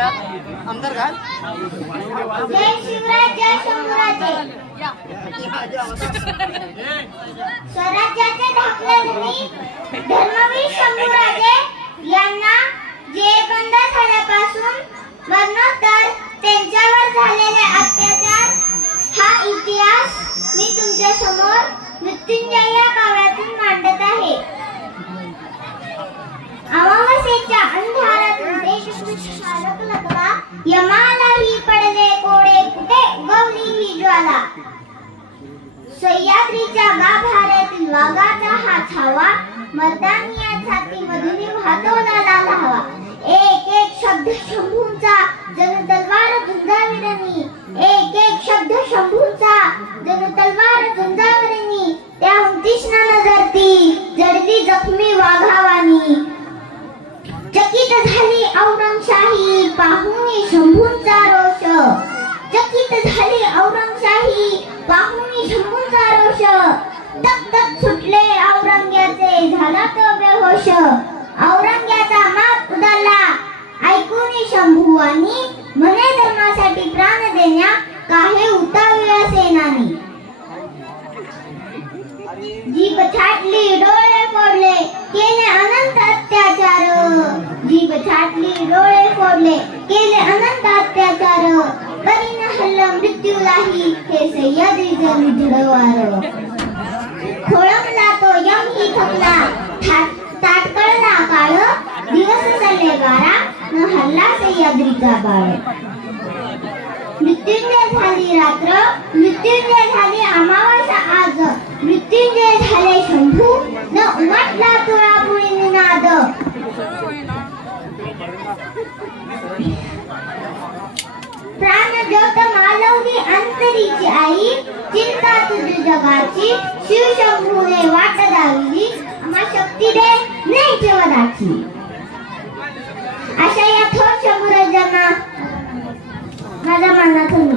आमदार घाल. जय शिवराज जय शंभूराजे. स्वराज्याचे धाकले धनी धर्मवीर शंभूराजे यांना जेरबंद झाल्यापासून मरणोत्तर त्यांच्यावर झालेले अत्याचार हा इतिहास मी तुमच्या समोर मृत्युंजय या काव्यातून मांडत आहे. अमावास्येच्या अंधारातून देशकृष लागला यमालाही पडले कोडे कुठे उगवली ही ज्वाला. सह्याद्रीच्या गाभाऱ्यातील वाघाचा हा छावा मर्दानी या छातीमधून वाहतो लाला हवा. एक एक शब्द शंभूंचा जणू तलवार झुंजाविरणी. एक एक शब्द शंभूंचा जणू तलवार झुंजाविरणी. त्याहून तीक्ष्ण नजरती जडली जखमी वाघावानी. चकित झाली औरंगशाही पाहून शंभूंचा रोष. चकित झाली औरंगशाही पाहून शंभूंचा रोष. तक तक सुटले औरंग्याचे झाला तो बेहोश. औरंग्याचा माप उडाला ऐकून शंभुवानी. म्हणे धर्मासाठी प्राण देण्या काहे उतावळ्या सेनानी. जीभ छाटली डोळे फोडले केले अनंत अत्याचार. जीभ छाटली डोळे फोडले केले अनंत अत्याचार. करीन हल्ला मृत्यूलाही हे सह्याद्रीचं निधडवार. खोळंबला तो यम ही थकला ताटकळला काळ. दिवस चालले बारा न हल्ला सह्याद्रीचा बाळ. मृत्युंजय झाली रात्र मृत्युंजय झाली अमावास्या आज. मृत्युंजय झाले शंभू न उमटला तुळापुळी निनाद. प्राणज्योत मालवली अंतरीची आई. चिंता तुझी जगाची शिवशंभूने वाट दाविली. आम्हा शक्ती दे न्यायची वदाची. अशा या थोर शंभूराजांना माझ्या मनातून